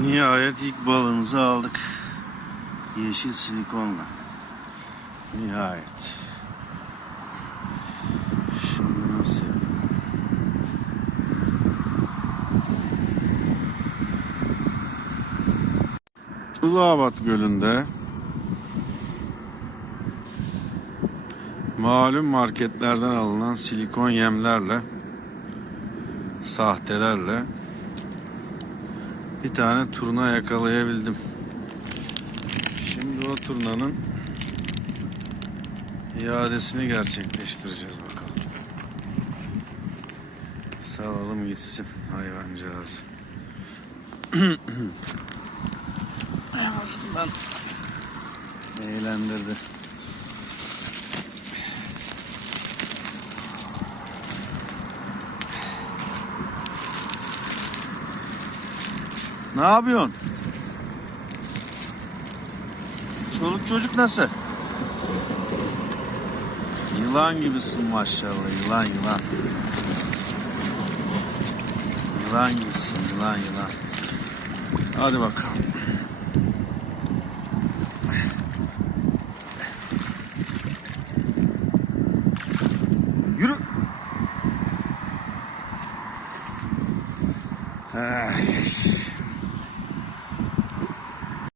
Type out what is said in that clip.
Nihayet ilk balığımızı aldık. Yeşil silikonla. Nihayet. Şimdi nasıl yapalım? Uluabat Gölü'nde malum marketlerden alınan silikon yemlerle sahtelerle bir tane turna yakalayabildim. Şimdi o turnanın iadesini gerçekleştireceğiz bakalım. Salalım gitsin hayvancağız. en azından eğlendirdi. Ne yapıyorsun? Çoluk çocuk nasıl? Yılan gibisin maşallah yılan yılan. Yılan gibisin yılan yılan. Hadi bakalım. Yürü. Ay.